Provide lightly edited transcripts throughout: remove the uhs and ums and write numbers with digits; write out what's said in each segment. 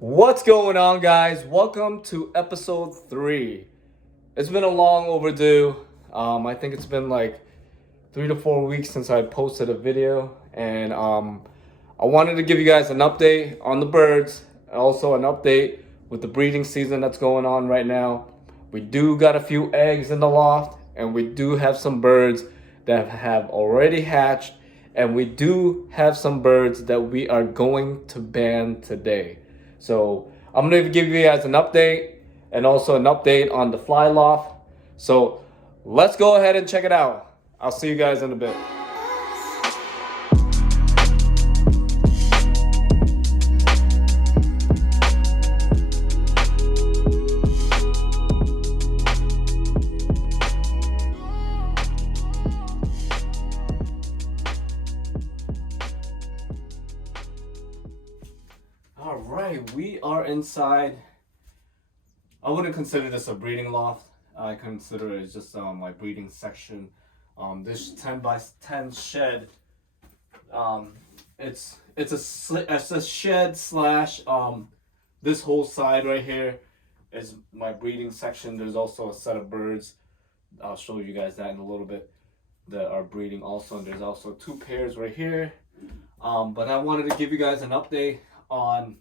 What's going on, guys? Welcome to episode 3. It's been a long overdue. I think it's been like 3 to 4 weeks since I posted a video, and I wanted to give you guys an update on the birds, also an update with the breeding season that's going on right now. We do got a few eggs in the loft, and we do have some birds that have already hatched, and we do have some birds that we are going to ban today. So I'm going to give you guys an update and also an update on the fly loft. So let's go ahead and check it out. I'll see you guys in a bit. All right, we are inside. I wouldn't consider this a breeding loft. I consider it just my breeding section. This 10 by 10 shed. It's a shed slash this whole side right here is my breeding section. There's also a set of birds. I'll show you guys that in a little bit that are breeding also. And there's also 2 pairs right here. But I wanted to give you guys an update on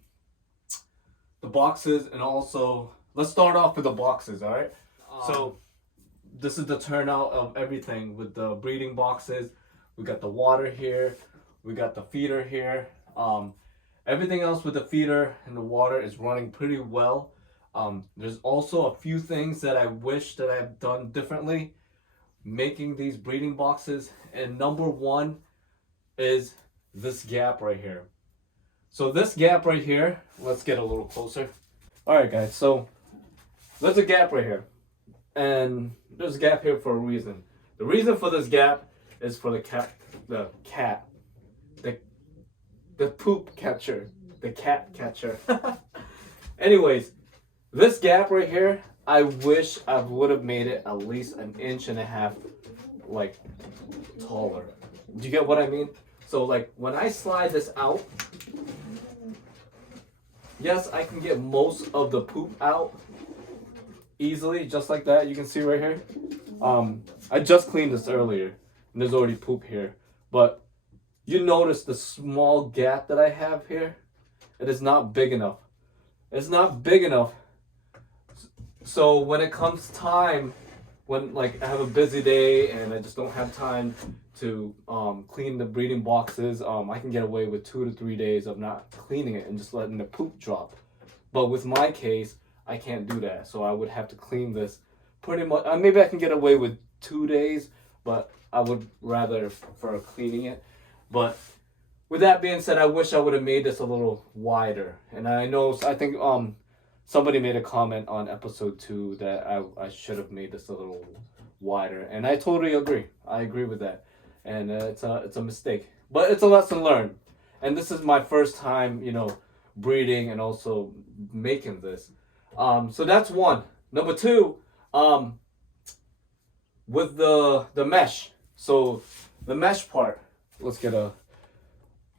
the boxes, and also let's start off with the boxes. All right, so this is the turnout of everything with the breeding boxes. We got the water here, we got the feeder here. Everything else with the feeder and the water is running pretty well. There's also a few things that I wish that I've done differently making these breeding boxes, and number one is this gap right here. So this gap right here, let's get a little closer. All right, guys, so there's a gap right here, and there's a gap here for a reason. The reason for this gap is for the poop catcher, the cat catcher. Anyways, this gap right here, I wish I would have made it at least 1.5 inches like taller. Do you get what I mean? So like when I slide this out, yes, I can get most of the poop out easily, just like that. You can see right here. I just cleaned this earlier, and there's already poop here. But you notice the small gap that I have here? It is not big enough. It's not big enough. So when it comes time, when like I have a busy day and I just don't have time to clean the breeding boxes, I can get away with 2 to 3 days of not cleaning it and just letting the poop drop. But with my case, I can't do that, so I would have to clean this pretty much. Maybe I can get away with 2 days, but I would rather prefer cleaning it. But with that being said, I wish I would have made this a little wider. And I think somebody made a comment on episode 2 that I should have made this a little wider, and I totally agree. I agree with that. And it's a mistake, but it's a lesson learned. And this is my first time, breeding and also making this. So that's one. Number 2, with the mesh. So the mesh part,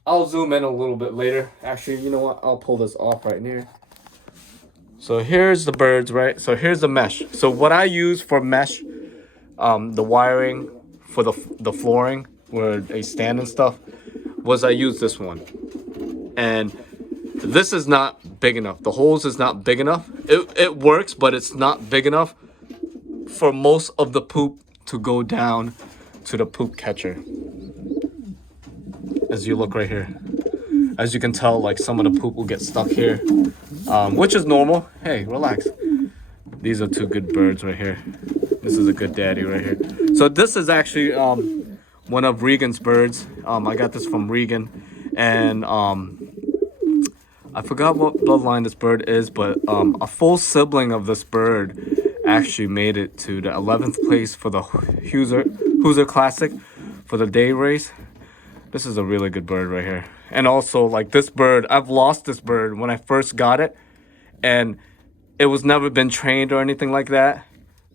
I'll zoom in a little bit later. Actually, you know what? I'll pull this off right here. So here's the birds, right? So here's the mesh. So what I use for mesh, the wiring for the flooring where they stand and stuff, was I use this one. And this is not big enough. The hose is not big enough. It works, but it's not big enough for most of the poop to go down to the poop catcher. As you look right here. As you can tell, like some of the poop will get stuck here, which is normal. Hey, relax. These are 2 good birds right here. This is a good daddy right here. So this is actually one of Regan's birds. I got this from Regan, and I forgot what bloodline this bird is, but a full sibling of this bird actually made it to the 11th place for the Hoosier Classic for the day race. This is a really good bird right here. And also, like this bird, I've lost this bird when I first got it, and it was never been trained or anything like that.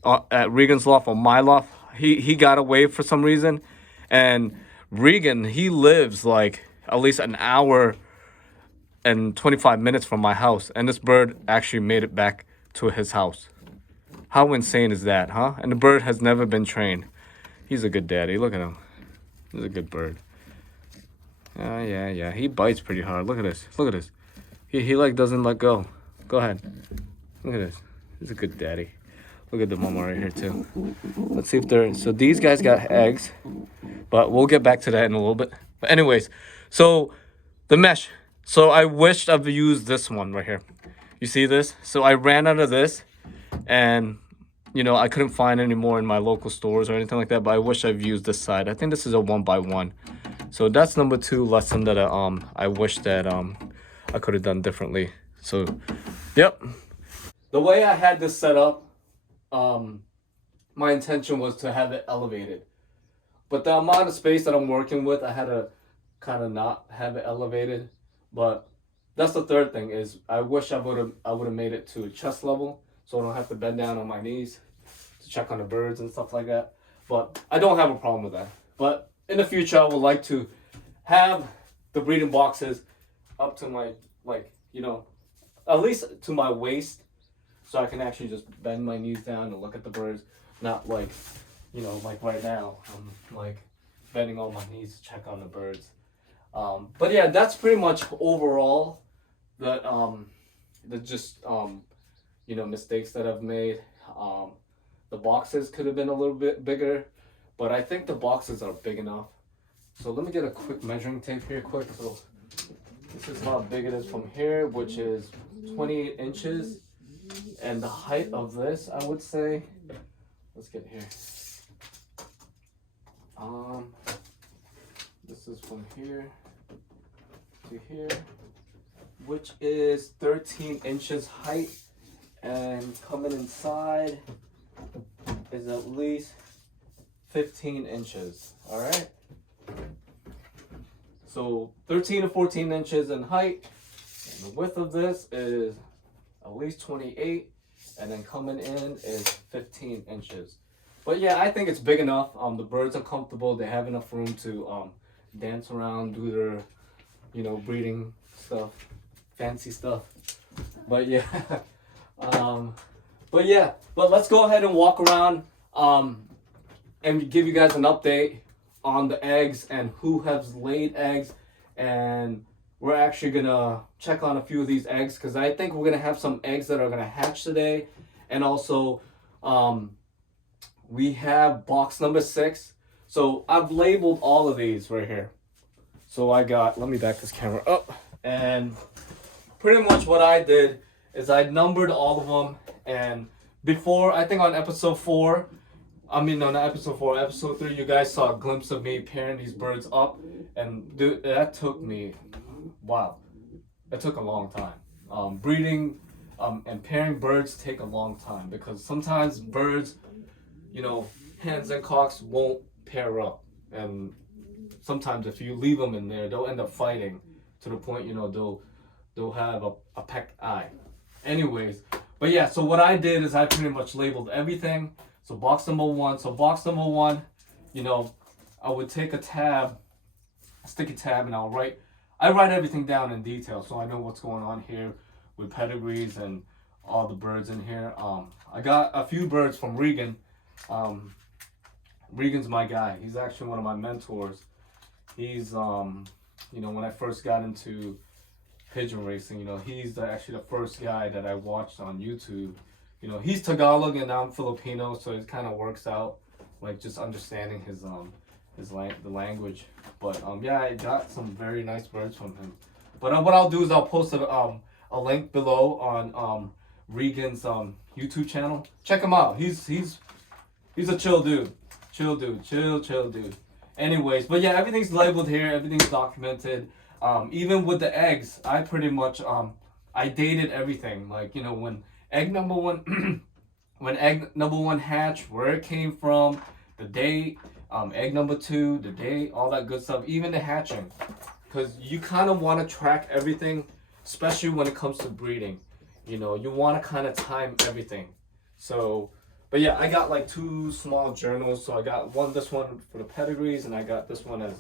at Regan's loft or my loft. He got away for some reason, and Regan, he lives like at least an hour and 25 minutes from my house, and this bird actually made it back to his house. How insane is that, huh? And the bird has never been trained. He's a good daddy. Look at him. He's a good bird. Yeah. He bites pretty hard. Look at this. Look at this. He like doesn't let go. Go ahead. Look at this. He's a good daddy. Look at the mama right here too. Let's see if they're... So these guys got eggs, but we'll get back to that in a little bit. But anyways, so the mesh. So I wished I've used this one right here. You see this? So I ran out of this, and you know, I couldn't find any more in my local stores or anything like that, but I wish I've used this side. I think this is a 1x1. So that's number 2 lesson that I wish that I could have done differently. So, yep. The way I had this set up, my intention was to have it elevated. But the amount of space that I'm working with, I had to kind of not have it elevated. But that's the third thing, is I wish I would have made it to chest level, so I don't have to bend down on my knees to check on the birds and stuff like that. But I don't have a problem with that. But in the future, I would like to have the breeding boxes up to my, like, you know, at least to my waist, so I can actually just bend my knees down and look at the birds. Not like, you know, like right now, I'm like bending on my knees to check on the birds. But yeah, that's pretty much overall the just you know, mistakes that I've made. The boxes could have been a little bit bigger, but I think the boxes are big enough. So let me get a quick measuring tape here quick. So this is how big it is from here, which is 28 inches. And the height of this, I would say, let's get here. This is from here to here, which is 13 inches height, and coming inside is at least 15 inches. All right. So 13 to 14 inches in height. And the width of this is at least 28, and then coming in is 15 inches. But yeah, I think it's big enough. The birds are comfortable. They have enough room to dance around, do their, you know, breeding stuff, fancy stuff. But yeah, but let's go ahead and walk around and give you guys an update on the eggs and who has laid eggs, and we're actually gonna check on a few of these eggs because I think we're gonna have some eggs that are gonna hatch today. And also we have box number 6. So I've labeled all of these right here. So I got, let me back this camera up, and pretty much what I did is I numbered all of them. And before, I think on episode 4, episode 3, you guys saw a glimpse of me pairing these birds up, and dude, that took me, wow, it took a long time. Breeding and pairing birds take a long time because sometimes birds, you know, hens and cocks won't pair up, and sometimes if you leave them in there, they'll end up fighting to the point, you know, they'll have a peck eye. Anyways, but yeah, so what I did is I pretty much labeled everything. So box number 1, you know, I would take a sticky tab, and I write everything down in detail so I know what's going on here with pedigrees and all the birds in here. I got a few birds from Regan. Regan's my guy. He's actually one of my mentors. He's, you know, when I first got into pigeon racing, you know, he's actually the first guy that I watched on YouTube. You know, he's Tagalog and I'm Filipino, so it kind of works out, like just understanding the language. But yeah, I got some very nice birds from him. But what I'll do is I'll post a link below on Regan's YouTube channel. Check him out. He's a chill dude. Chill dude. Anyways, but yeah, everything's labeled here. Everything's documented. Even with the eggs, I pretty much I dated everything. Like, you know, when egg number 1 hatched, where it came from, the date, egg number 2, the date, all that good stuff, even the hatching. Because you kind of want to track everything, especially when it comes to breeding. You know, you want to kind of time everything. So, But yeah, I got like 2 small journals. So I got this one for the pedigrees, and I got this one as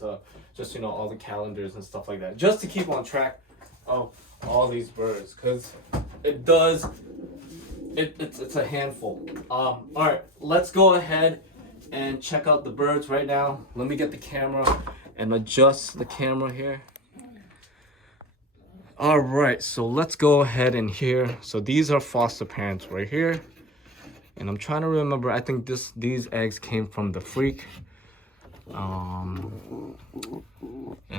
just, you know, all the calendars and stuff like that, just to keep on track of all these birds, because it does, it's a handful. All right, let's go ahead and check out the birds right now. Let me get the camera and adjust the camera here. All right, so let's go ahead and here. So these are foster parents right here. And I'm trying to remember, I think these eggs came from the freak. And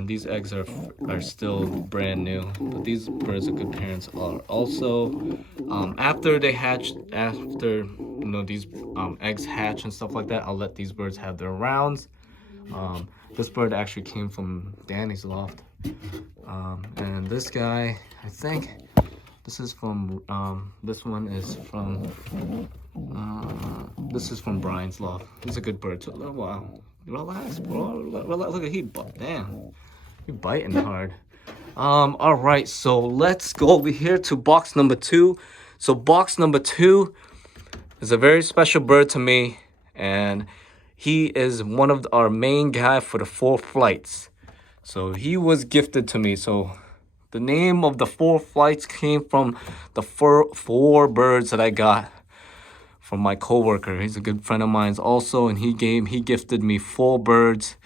these eggs are still brand new. But these birds are good parents are also. After they hatch, after you know these eggs hatch and stuff like that, I'll let these birds have their rounds. This bird actually came from Danny's loft. And this guy, I think this is from this one is from this is from Brian's loft. He's a good bird too. Oh, wow, relax, bro. Look at damn, he biting hard. All right, so let's go over here to box number 2. So box number 2 is a very special bird to me, and he is one of our main guy for the 4 flights. So he was gifted to me. So the name of the 4 flights came from the 4 birds that I got from my coworker. He's a good friend of mine also, and he gifted me 4 birds.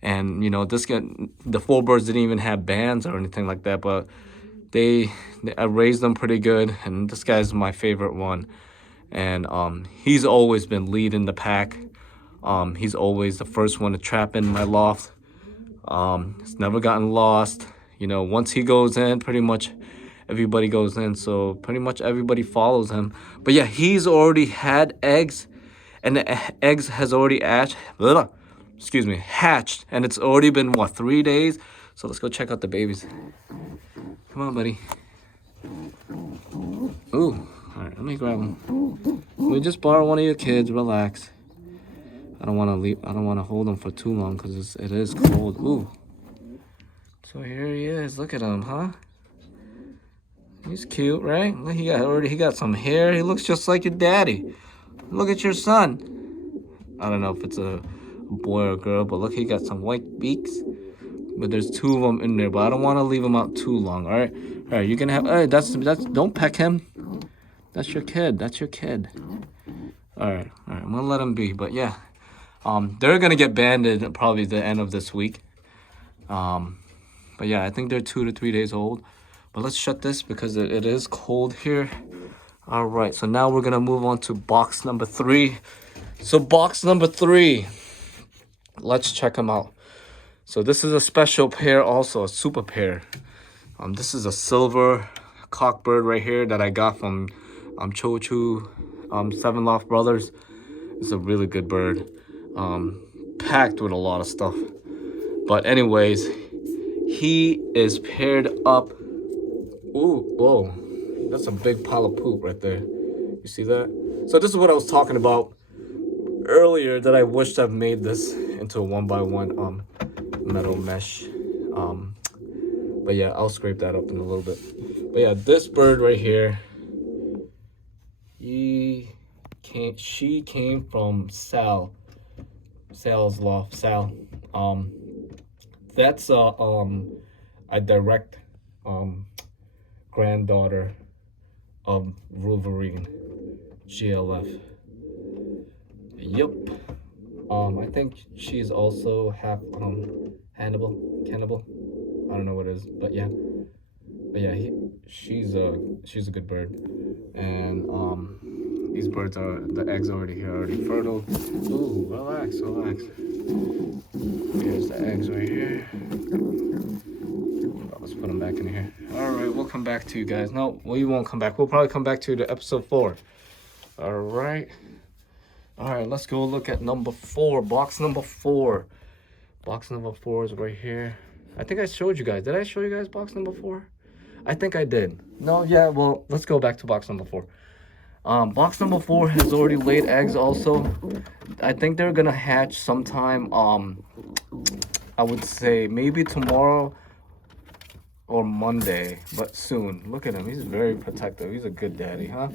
And you know, the 4 birds didn't even have bands or anything like that, but I raised them pretty good, and this guy's my favorite one. And he's always been leading the pack. He's always the first one to trap in my loft. He's never gotten lost. You know, once he goes in, pretty much everybody goes in, so pretty much everybody follows him. But yeah, he's already had eggs, and the eggs has already hatched, and it's already been what, 3 days. So let's go check out the babies. Come on, buddy. Ooh, all right, let me grab him. We just borrow one of your kids. Relax. I don't want to hold him for too long because it is cold. Ooh. So here he is. Look at him, huh? He's cute, right? Look, he got some hair. He looks just like your daddy. Look at your son. I don't know if it's a boy or girl, but look, he got some white beaks. But there's 2 of them in there, but I don't want to leave him out too long. All right, you can have. Hey, that's. Don't peck him. That's your kid. All right. I'm gonna let him be. But yeah, they're gonna get banded probably the end of this week. But yeah, I think they're 2 to 3 days old. But let's shut this because it is cold here. All right, so now we're gonna move on to box number 3. So box number 3, let's check them out. So this is a special pair, also a super pair. This is a silver cockbird right here that I got from Chochu, 7 Loft Brothers. It's a really good bird, packed with a lot of stuff. But anyways, he is paired up. Ooh, whoa, that's a big pile of poop right there. You see that? So this is what I was talking about earlier, that I wished I've made this into a 1x1 metal mesh. But yeah, I'll scrape that up in a little bit. But yeah, this bird right here, she came from Sal's loft. Sal. That's a direct granddaughter of Wolverine, GLF. Yep. I think she's also half cannibal. I don't know what it is, but yeah. She's a good bird. And these birds the eggs already here, already fertile. Ooh, relax. Here's the eggs right here. Let's put them back in here. All right, we'll come back to you guys. No, we won't come back. We'll probably come back to the episode 4. All right, let's go look at number 4. Box number 4. Box number 4 is right here. I think I showed you guys. Did I show you guys box number 4? I think I did. No, yeah, well, let's go back to box number 4. Box number 4 has already laid eggs also. I think they're gonna hatch sometime, I would say maybe tomorrow or Monday, but soon. Look at him, he's very protective. He's a good daddy, huh?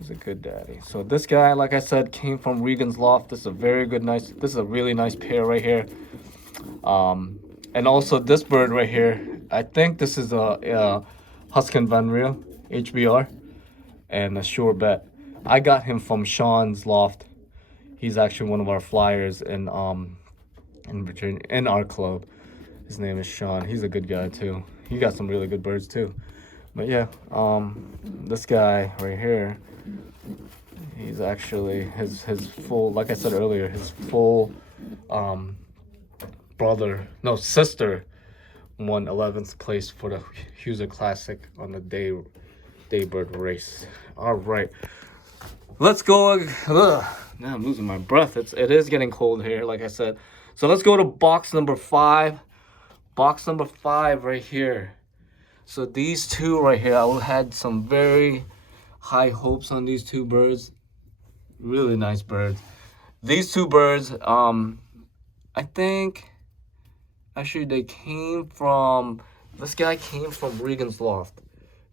He's a good daddy. So this guy, like I said, came from Regan's Loft. This is a very good, nice. This is a really nice pair right here. And also this bird right here. I think this is a Huskin Van Riel HBR and a sure bet. I got him from Sean's loft. He's actually one of our flyers in Virginia, in our club. His name is Sean. He's a good guy too. He got some really good birds too. But yeah, this guy right here, he's actually his full, like I said earlier, his full sister won 11th place for the Huser Classic on the daybird race. All right, let's go. Now I'm losing my breath. It is getting cold here, like I said. So let's go to box number 5. Box number 5 right here. So these two right here, I had some very high hopes on these two birds. Really nice birds. These two birds, I think, actually they came from, this guy came from Regan's Loft.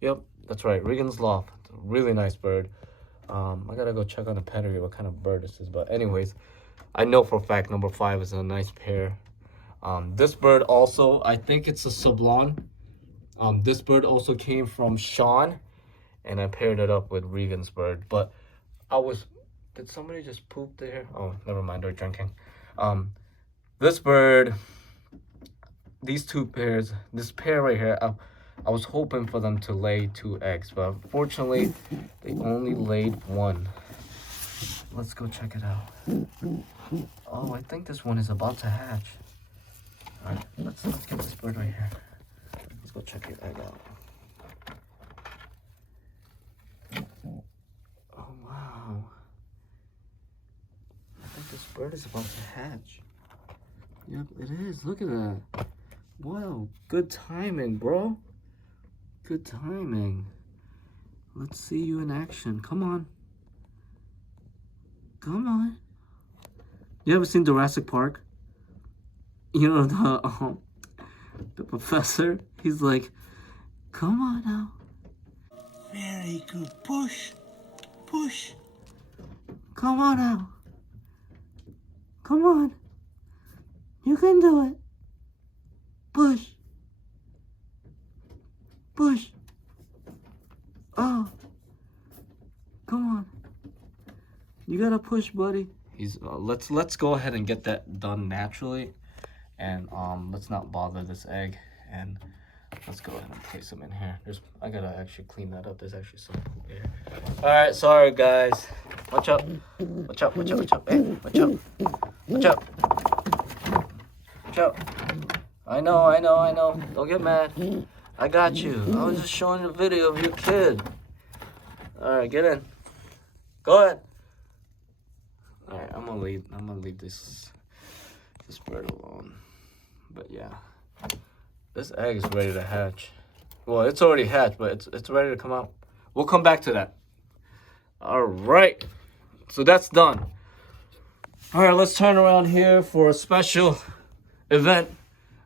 Yep, that's right, Regan's Loft. Really nice bird. I gotta go check on the pedigree, what kind of bird this is. But anyways, I know for a fact number 5 is a nice pair. This bird also, I think it's a Sablon. This bird also came from Sean, and I paired it up with Regan's bird. But did somebody just poop there? Oh, never mind, they're drinking. This bird, these two pairs, this pair right here, I was hoping for them to lay 2 eggs, but unfortunately, they only laid 1. Let's go check it out. Oh, I think this one is about to hatch. All right, let's get this bird right here. Let's go check your egg out. Oh, wow. I think this bird is about to hatch. Yep, it is. Look at that. Wow, good timing, bro. Good timing. Let's see you in action. Come on. Come on. You ever seen Jurassic Park? You know, the professor, he's like, come on now. Very good. Push. Push. Come on now. Come on. You can do it. Push. Push. Oh. Come on. You gotta push, buddy. Let's go ahead and get that done naturally. And let's not bother this egg, and let's go ahead and place them in here. I gotta actually clean that up. There's actually some poop here. All right, sorry guys. Watch out! Watch out! Watch out! Watch out! Hey, watch out! Watch out! Watch out! I know. Don't get mad. I got you. I was just showing a video of your kid. All right, get in. Go ahead. All right, I'm gonna leave this bird alone. But yeah, this egg is ready to hatch. Well, it's already hatched, but it's ready to come out. We'll come back to that. All right, so that's done. All right, let's turn around here for a special event.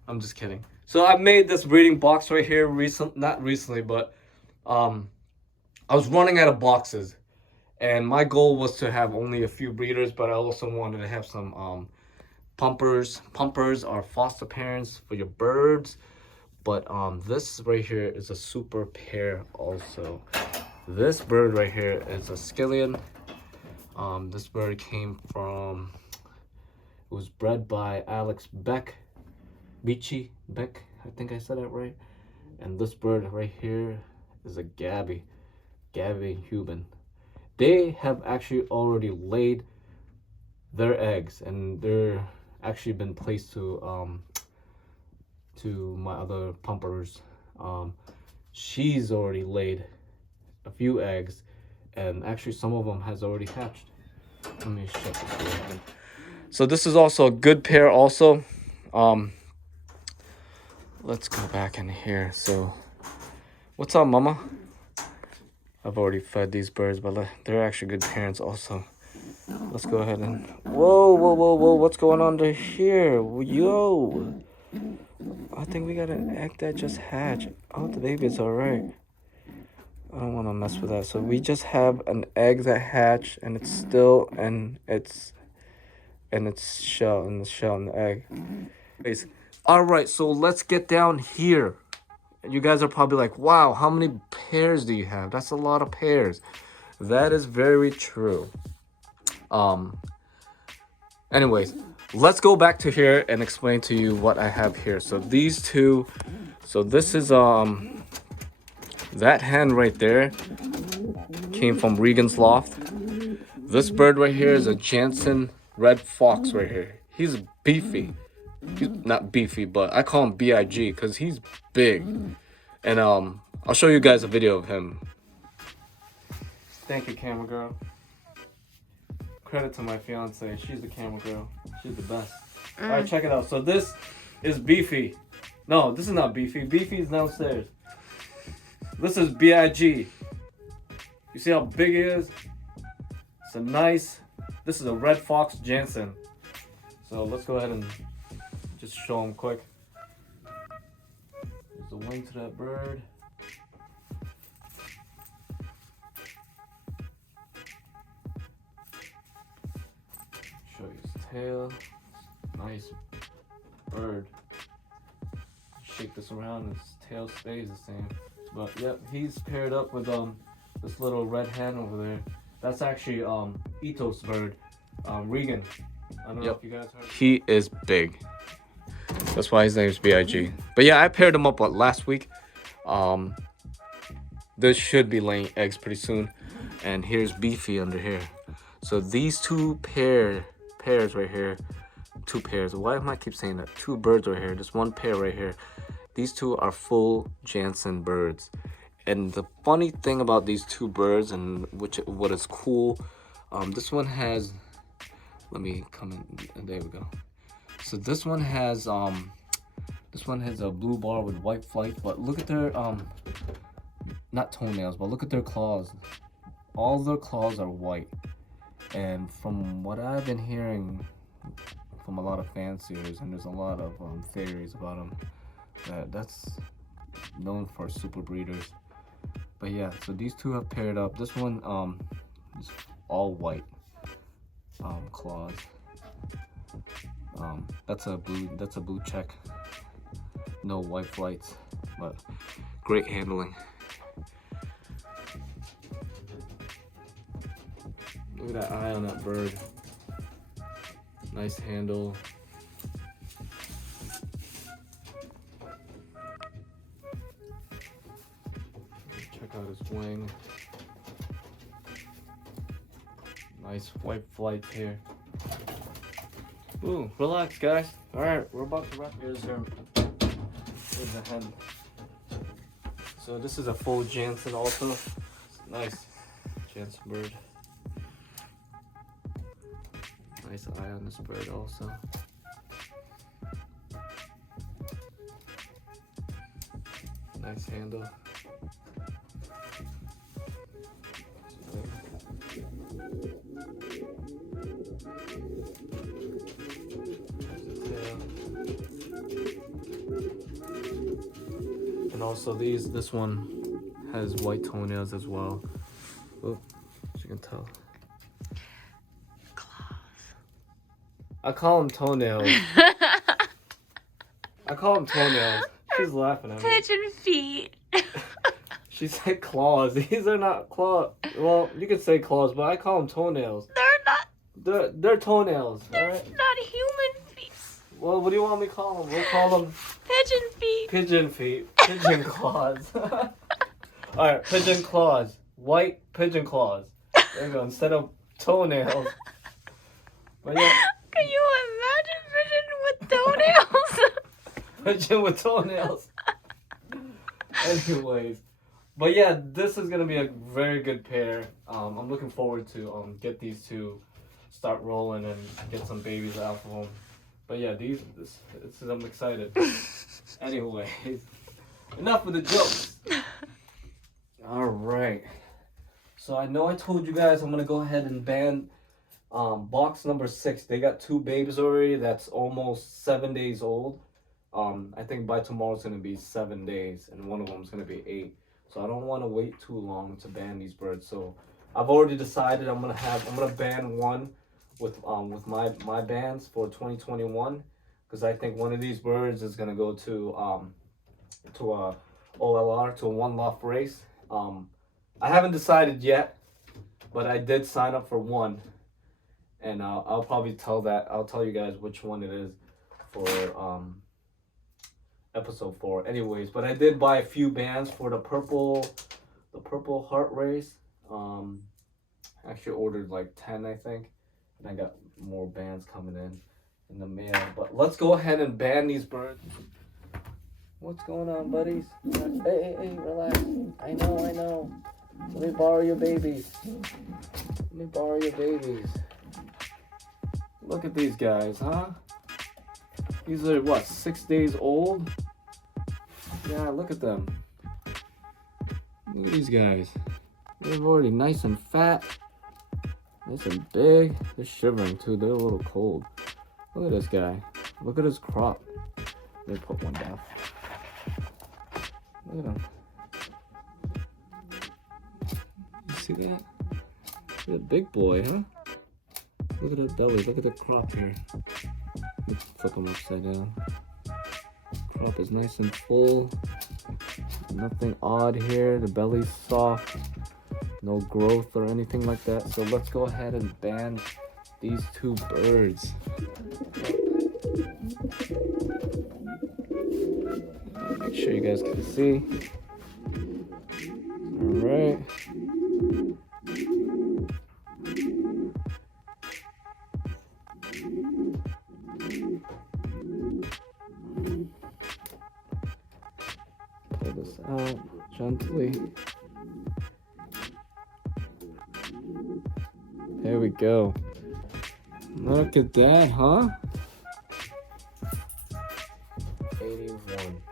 I'm just kidding. So I made this breeding box right here not recently, but I was running out of boxes, and my goal was to have only a few breeders, but I also wanted to have some pumpers. Pumpers are foster parents for your birds, but this right here is a super pair also. This bird right here is a Skillion. This bird came from, it was bred by Alex Beachy Beck, I think I said that right. And this bird right here is a Gabby Huben. They have actually already laid their eggs, and they're actually been placed to my other pumpers. She's already laid a few eggs, and actually some of them has already hatched. Let me shut this door open. So this is also a good pair also. Let's go back in here. So what's up, mama? I've already fed these birds, but they're actually good parents also. Let's go ahead and... Whoa. What's going on here? Yo. I think we got an egg that just hatched. Oh, the baby is all right. I don't want to mess with that. So we just have an egg that hatched, and it's still in its shell, in the egg. Anyways, all right, so let's get down here. You guys are probably like, wow, how many pairs do you have? That's a lot of pairs. That is very true. Anyways, let's go back to here and explain to you what I have here. So these two, so this is that hen right there came from Regan's loft. This bird right here is a Jansen red fox right here. He's beefy. He's not beefy, but I call him B.I.G. because he's big. And I'll show you guys a video of him. Thank you, camera girl. Credit to my fiance. She's the camera girl. She's the best. All right, check it out. So this is Beefy. No, this is not Beefy. Beefy is downstairs. This is B.I.G. You see how big he is? It's a nice. This is a red fox Jansen. So let's go ahead and just show him quick. There's the wing to that bird. Show you his tail. Nice bird. Shake this around and his tail stays the same. But yep, he's paired up with this little red hen over there. That's actually Ito's bird, Regan. I don't know if you guys heard. He is big. That's why his name is B.I.G. But yeah, I paired him up last week. This should be laying eggs pretty soon. And here's Beefy under here. So these two pairs right here, two pairs. Why am I keep saying that? Two birds right here. Just one pair right here. These two are full Jansen birds. And the funny thing about these two birds, and what is cool, this one has. Let me come in. There we go. So this one has a blue bar with white flight. But look at their not toenails, but look at their claws. All their claws are white. And from what I've been hearing from a lot of fanciers, and there's a lot of theories about them, that's known for super breeders. But yeah, so these two have paired up. This one is all white claws. That's a blue check. No white flights, but great handling. Look at that eye on that bird. Nice handle. Check out his wing. Nice white flight here. Ooh, relax, guys. All right, we're about to wrap. Here's the hen. So this is a full Jansen also. Nice Jansen bird. Nice eye on this bird also. Nice handle. And also this one has white toenails as well. Oh, as you can tell. I call them toenails. I call them toenails. She's laughing at me. Pigeon feet. She said claws. These are not claws. Well, you could say claws, but I call them toenails. They're not. They're toenails. They're all right? not human feet. Well, what do you want me to call them? We'll call them Pigeon feet. pigeon feet. Pigeon claws. All right, pigeon claws. White pigeon claws. There you go. Instead of toenails. But yeah. Can you imagine pigeon with toenails? Pigeon with toenails. Anyways, but yeah, this is gonna be a very good pair. I'm looking forward to get these two start rolling and get some babies out of them. But yeah, I'm excited. Anyways, enough with the jokes. All right. So I know I told you guys I'm gonna go ahead and ban box number 6. They got 2 babies already. That's almost 7 days old. I think by tomorrow it's gonna be 7 days, and one of them is gonna be 8. So I don't want to wait too long to ban these birds. So I've already decided I'm gonna ban one with my bans for 2021, because I think one of these birds is gonna go to a OLR, to a one loft race. I haven't decided yet, but I did sign up for one, and I'll probably I'll tell you guys which one it is for episode 4. Anyways, but I did buy a few bands for the purple heart race. Actually ordered like 10, I think, and I got more bands coming in the mail. But let's go ahead and ban these birds. What's going on, buddies? Hey, relax. I know. Let me borrow your babies. Look at these guys, huh? These are what, 6 days old? Yeah, look at them. Look at these guys. They're already nice and fat. Nice and big. They're shivering too. They're a little cold. Look at this guy. Look at his crop. Let me put one down. Look at him. You see that? He's a big boy, huh? Look at his belly. Look at the crop here. Let's flip him upside down. Crop is nice and full. Nothing odd here. The belly's soft. No growth or anything like that. So let's go ahead and ban these 2 birds. Make sure you guys can see. Alright. Pull this out gently. There we go. Look at that, huh? 81.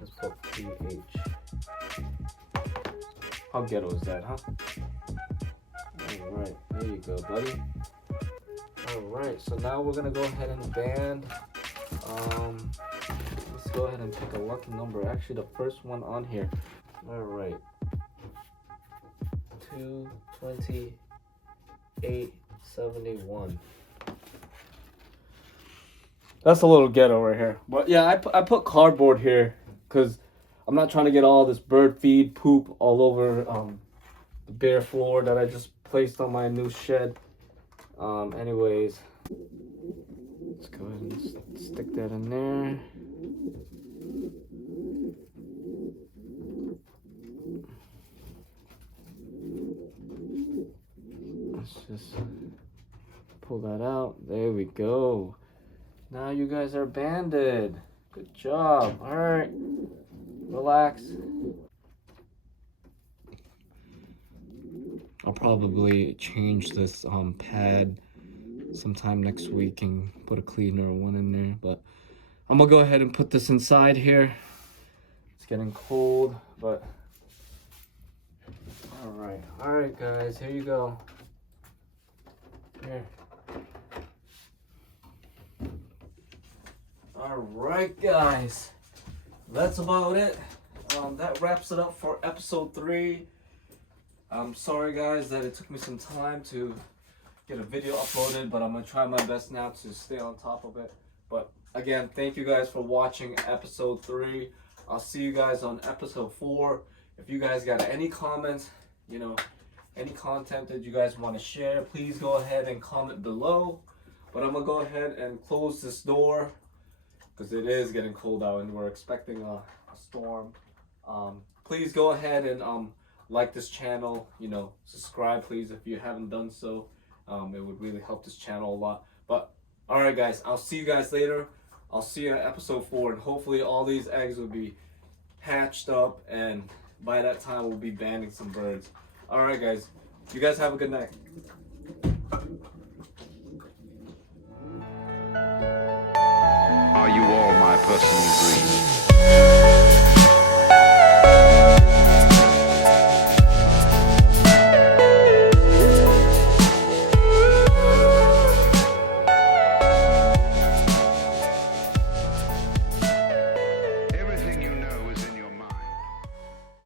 Let's put PH. How ghetto is that, huh? Alright, there you go, buddy. Alright, so now we're gonna go ahead and ban. Let's go ahead and pick a lucky number. Actually, the first one on here. Alright. 22871. That's a little ghetto right here. But yeah, I put cardboard here because I'm not trying to get all this bird feed poop all over the bare floor that I just placed on my new shed. Anyways, let's go ahead and stick that in there. Let's just pull that out. There we go. Now you guys are banded. Good job. All right, relax. I'll probably change this pad sometime next week and put a cleaner one in there, but I'm gonna go ahead and put this inside here. It's getting cold, but all right guys, here you go. Here. All right guys, that's about it. That wraps it up for episode 3. I'm sorry guys that it took me some time to get a video uploaded, but I'm gonna try my best now to stay on top of it. But again, thank you guys for watching episode 3. I'll see you guys on episode 4. If you guys got any comments, any content that you guys want to share, please go ahead and comment below. But I'm gonna go ahead and close this door because it is getting cold out and we're expecting a storm. Please go ahead and like this channel, subscribe please if you haven't done so. It would really help this channel a lot. But alright guys, I'll see you guys later. I'll see you at episode 4, and hopefully all these eggs will be hatched up, and by that time we'll be banning some birds. Alright guys, you guys have a good night. Are you all my personal dreams?